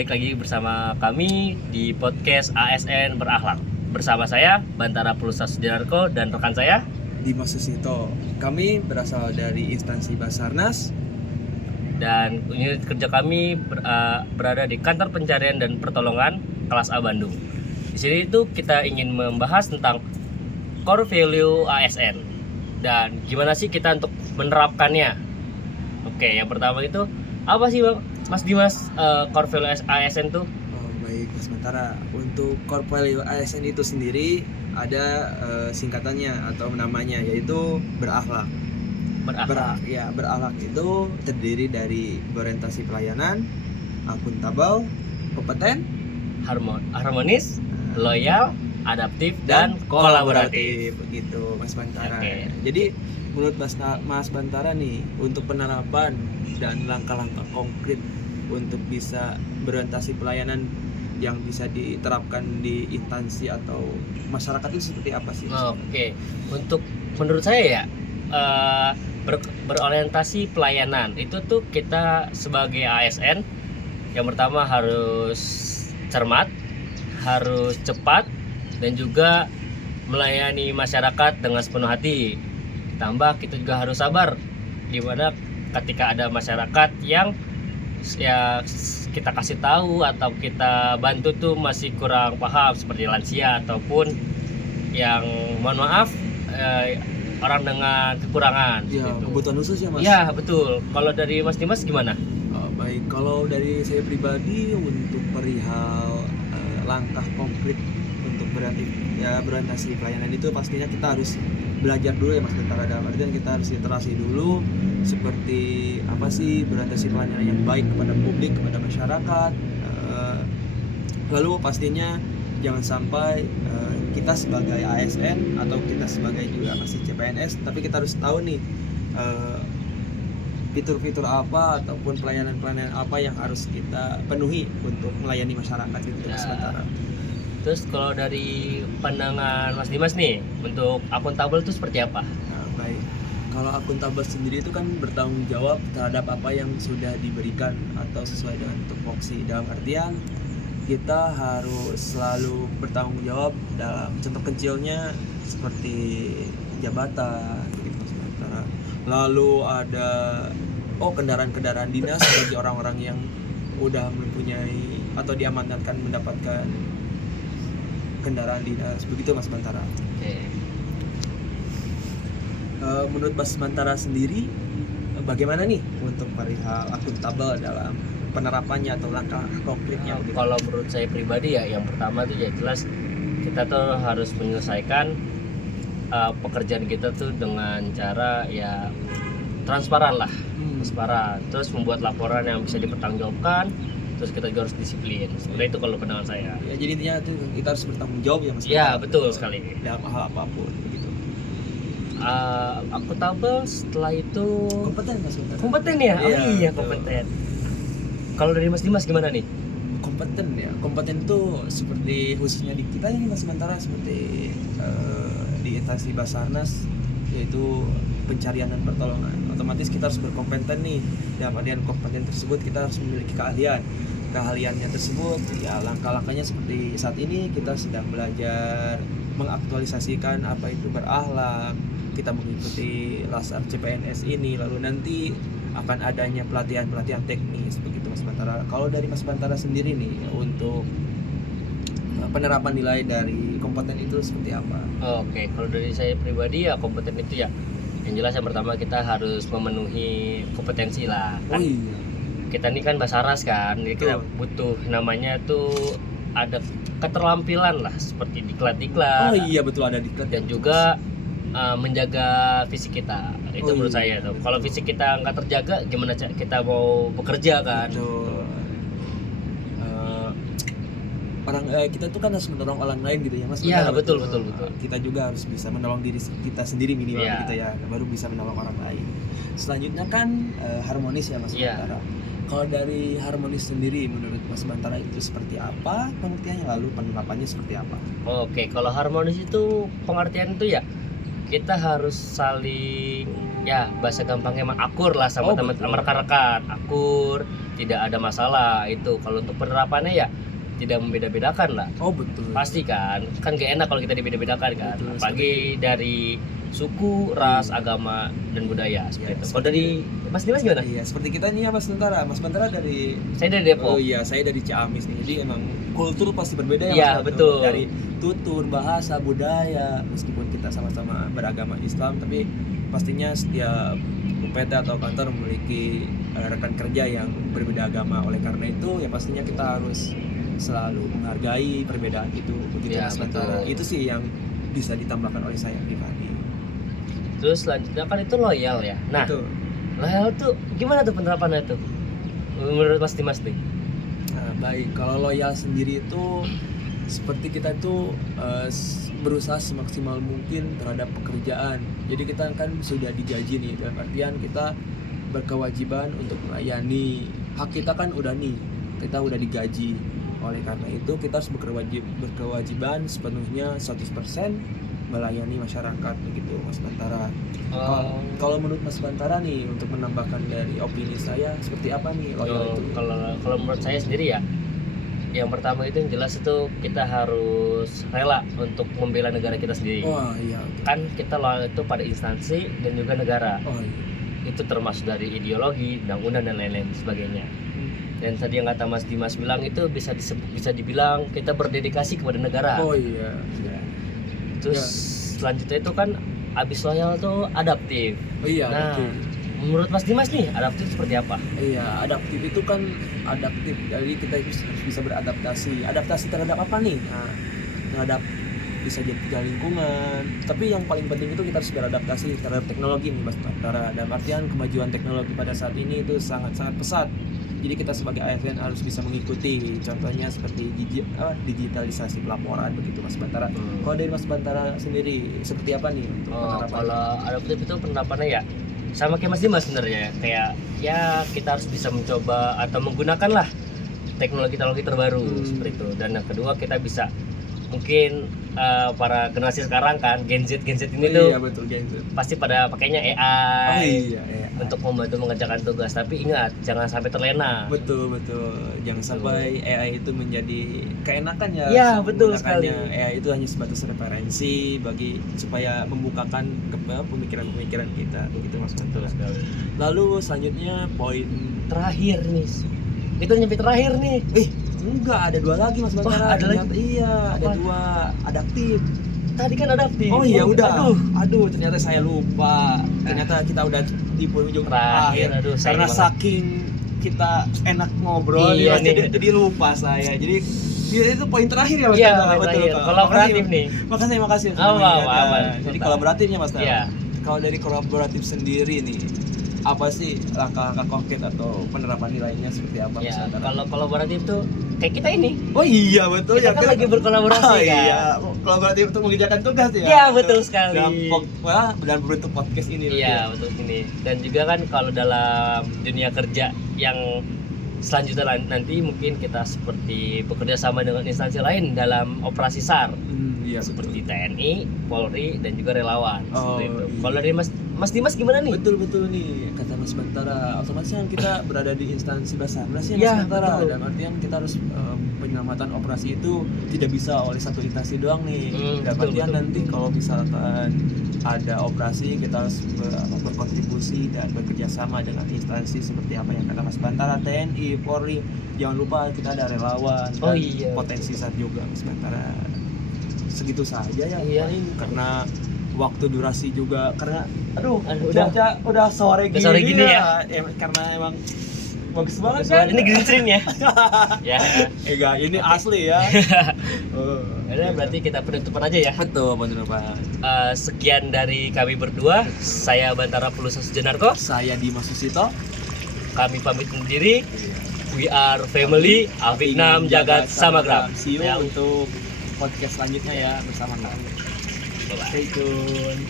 Balik lagi bersama kami di podcast ASN Berakhlak. Bersama saya Bantara Pulsa Sudiarko dan rekan saya Dimas Susito. Kami berasal dari instansi Basarnas. dan unit kerja kami berada di Kantor Pencarian dan Pertolongan kelas A Bandung. Di sini itu kita ingin membahas tentang core value ASN dan gimana sih kita untuk menerapkannya. Oke, yang pertama itu apa sih Bang? Mas Dimas, core value ASN tuh? Baik, Mas Bantara. Untuk core value ASN itu sendiri ada singkatannya atau namanya, yaitu berakhlak. Berakhlak itu terdiri dari berorientasi pelayanan, akuntabel, kompeten, harmonis, loyal, adaptif, dan kolaboratif. Begitu, Mas Bantara. Oke. Jadi menurut Mas Bantara nih, untuk penerapan dan langkah-langkah konkret untuk bisa berorientasi pelayanan yang bisa diterapkan di instansi atau masyarakat itu seperti apa sih? Oke, untuk menurut saya ya, berorientasi pelayanan itu tuh kita sebagai ASN yang pertama harus cermat, harus cepat, dan juga melayani masyarakat dengan sepenuh hati. Tambah kita juga harus sabar, dimana ketika ada masyarakat yang ya kita kasih tahu atau kita bantu tuh masih kurang paham, seperti lansia ataupun yang mohon maaf orang dengan kekurangan. Ya, gitu. kebutuhan khusus ya, Mas. Ya betul. Kalau dari Mas Dimas gimana? Baik, kalau dari saya pribadi untuk perihal langkah konkret untuk berorientasi pelayanan itu pastinya kita harus belajar dulu ya Mas Bantara. Dalam artian kita harus literasi dulu seperti apa sih berorientasi pelayanan yang baik kepada publik, kepada masyarakat. Lalu pastinya jangan sampai kita sebagai ASN atau kita sebagai juga masih CPNS, tapi kita harus tahu nih fitur-fitur apa ataupun pelayanan-pelayanan apa yang harus kita penuhi untuk melayani masyarakat gitu Mas Bantara. Terus kalau dari pandangan Mas Dimas nih, untuk akuntabel itu seperti apa? Nah, baik. Kalau akuntabel sendiri itu kan bertanggung jawab terhadap apa yang sudah diberikan atau sesuai dengan tupoksi. Dalam artian kita harus selalu bertanggung jawab dalam contoh kecilnya seperti jabatan gitu Mas Bantara. Lalu ada kendaraan-kendaraan dinas bagi orang-orang yang udah mempunyai atau diamanatkan mendapatkan kendaraan dinas, begitu Mas Bantara. Oke. Menurut Mas Bantara sendiri bagaimana nih untuk perihal akuntabel dalam penerapannya atau langkah konkretnya? Kalau menurut saya pribadi ya, yang pertama tuh ya jelas kita tuh harus menyelesaikan pekerjaan kita tuh dengan cara ya transparan lah, transparan. Terus membuat laporan yang bisa dipertanggungjawabkan. Terus kita juga harus disiplin. Seperti itu kalau pandangan saya. Ya, jadi intinya tuh kita harus bertanggung jawab ya Mas. Ya betul sekali. Dalam hal apapun begitu. Akuntabel, setelah itu Kompeten Mas Bantara. kompeten ya. Oh iya betul. kompeten. Kalau dari Mas Dimas gimana nih? Kompeten ya. Kompeten tuh seperti khususnya di kita ini Mas Bantara seperti di instansi Basarnas, yaitu pencarian dan pertolongan. Otomatis kita harus berkompeten nih. Dalam artian kompeten tersebut kita harus memiliki keahliannya tersebut ya. Langkah-langkahnya seperti saat ini kita sedang belajar mengaktualisasikan apa itu berakhlak. Kita mengikuti LASAR CPNS ini, lalu nanti akan adanya pelatihan teknis begitu Mas Bantara. Kalau dari Mas Bantara sendiri nih untuk penerapan nilai dari kompeten itu seperti apa? Oke, kalau dari saya pribadi ya kompeten itu ya yang jelas yang pertama kita harus memenuhi kompetensi lah. Kan iya. kita ini kan Basaras kan, jadi kita butuh namanya tuh ada keterampilan lah seperti diklat-diklat. Iya betul, ada diklat. Dan juga menjaga fisik kita. Itu menurut saya tuh. Betul. Kalau fisik kita nggak terjaga, gimana kita mau bekerja kan? Betul. Kita tuh kan harus menolong orang lain gitu ya Mas. Iya betul. Kita juga harus bisa menolong diri kita sendiri minimal Iya. gitu ya, baru bisa menolong orang lain. Selanjutnya kan harmonis ya Mas Iya. Bantara. Kalau dari harmonis sendiri menurut Mas Bantara itu seperti apa pengertiannya, lalu penerapannya seperti apa? Oke, kalau harmonis itu pengertian itu ya kita harus saling ya bahasa gampangnya emang akur lah sama teman-teman, rekan-rekan, akur, tidak ada masalah itu. Kalau untuk penerapannya ya tidak membeda-bedakan lah. Oh betul. Pasti kan gak enak kalau kita dibeda-bedakan kan. Betul, Apalagi dari suku, ras, agama dan budaya seperti itu. Kalau dari Mas Dimas gimana? Iya, seperti kita nih ya Mas Bantara. Mas Bantara dari Saya dari Depok. Oh iya, saya dari Ciamis nih. Jadi emang kultur pasti berbeda ya Iya, Mas Bantara. betul. Dari tutur, bahasa, budaya, meskipun kita sama-sama beragama Islam, tapi pastinya setiap PT atau kantor memiliki rekan kerja yang berbeda agama. Oleh karena itu ya pastinya kita harus selalu menghargai perbedaan itu. Begitu Ya, Mas Bantara. betul. Itu sih yang bisa ditambahkan oleh saya pribadi. Terus selanjutnya kan itu loyal ya. Nah, Betul. loyal tuh gimana tuh penerapannya tuh? Menurut Mas Dimas nih. Nah, baik, kalau loyal sendiri itu seperti kita itu berusaha semaksimal mungkin terhadap pekerjaan. Jadi kita kan sudah digaji nih, dalam artian kita berkewajiban untuk melayani. Hak kita kan udah nih, kita udah digaji. Oleh karena itu kita harus berkewajiban sepenuhnya 100% melayani masyarakat begitu Mas Bantara. Kalau menurut Mas Bantara nih, untuk menambahkan dari opini saya seperti apa nih loyal itu? Kalau menurut saya sendiri ya, yang pertama itu yang jelas itu kita harus rela untuk membela negara kita sendiri. Wah iya. Kan kita loyal itu pada instansi dan juga negara. Oh iya. Itu termasuk dari ideologi, undang-undang dan lain-lain sebagainya. Dan tadi yang kata Mas Dimas bilang itu bisa dibilang kita berdedikasi kepada negara. Oh iya. Terus selanjutnya itu kan abis loyal tuh adaptif. Oh iya. Nah, Betul. menurut Mas Dimas nih adaptif seperti apa? Iya, adaptif itu kan adaptif. Jadi kita harus bisa beradaptasi. Adaptasi terhadap apa nih? Nah, terhadap bisa jadi lingkungan. Tapi yang paling penting itu kita harus beradaptasi terhadap teknologi nih Mas Bantara. Dalam artian kemajuan teknologi pada saat ini itu sangat-sangat pesat. Jadi kita sebagai ASN harus bisa mengikuti. Contohnya seperti digitalisasi pelaporan begitu Mas Bantara. Kalau dari Mas Bantara sendiri seperti apa nih untuk penerapan? Kalau adaptif itu penerapannya ya sama kayak Mas Dimas sebenarnya, kayak ya kita harus bisa mencoba atau menggunakan lah teknologi terbaru seperti itu. Dan yang kedua kita bisa mungkin para generasi sekarang kan Gen Z ini tuh iya betul Gen Z. pasti pada pakainya AI Oh iya, iya. untuk membantu mengerjakan tugas, tapi ingat jangan sampai terlena. Betul jangan sampai AI itu menjadi keenakan ya. Iya, betul sekali. AI itu hanya sebatas referensi bagi supaya membukakan pemikiran kita begitu Mas. Betul sekali. Lalu selanjutnya poin Terakhir nih, kita nyampe terakhir nih. enggak, ada dua lagi Mas Bantara. ada lagi? Iya, ada Apa? dua adaptif. Tadi kan adaptif. Oh iya udah. Aduh. Ternyata saya lupa. Ternyata kita udah di ujung Terakhir, aduh, sayang karena banget. saking kita enak ngobrol Iya ya, nih. jadi lupa saya. Jadi itu poin terakhir ya Mas. Iya, Tara? poin terakhir. Pak. Kolaboratif nih. Makasih. Aman. Jadi kolaboratifnya Mas. Tara. Iya. Kalau dari kolaboratif sendiri nih, apa sih langkah-langkah konkret atau penerapan nilainya seperti apa? Ya, Mas Tara? kalau kolaboratif tuh kayak kita ini. Oh iya betul Kita kan lagi berkolaborasi Oh, kan. iya, kolaboratif untuk mengerjakan tugas ya. Iya, betul sekali. Dan berbentuk podcast ini. Iya, betul ini. Dan juga kan kalau dalam dunia kerja yang selanjutnya nanti mungkin kita seperti bekerja sama dengan instansi lain dalam operasi SAR. Iya, Seperti TNI, Polri, dan juga relawan. Oh, Seperti itu. iya. Kalau dari Mas Dimas gimana nih? betul nih kata Mas Bantara. Otomatis kan kita berada di instansi Basarnas ya Mas Iya, Bantara. betul. Dan artian kita harus penyelamatan operasi itu tidak bisa oleh satu instansi doang nih. Dan betul, artian betul, nanti betul. kalau misalkan ada operasi kita harus berkontribusi dan bekerja sama dengan instansi seperti apa yang kata Mas Bantara, TNI, Polri. Jangan lupa kita ada relawan Oh dan iya. potensi SAR juga Mas Bantara. Segitu saja ya Iya. paling, karena waktu durasi juga karena udah udah sore Udah sore gini ya. Karena emang bagus banget Soalnya kan ini green screen ya. Ya. enggak ini asli ya. Udah, berarti kita penutupan aja ya. betul penutupan. Sekian dari kami berdua. Saya Bantara Pulusa Sujanarko. Saya Dimas Susito. Kami pamit undur diri. We are family. Aviknam Jagat Samagram. See you Ya. untuk podcast selanjutnya ya bersama kami. Bye-bye. Stay tune.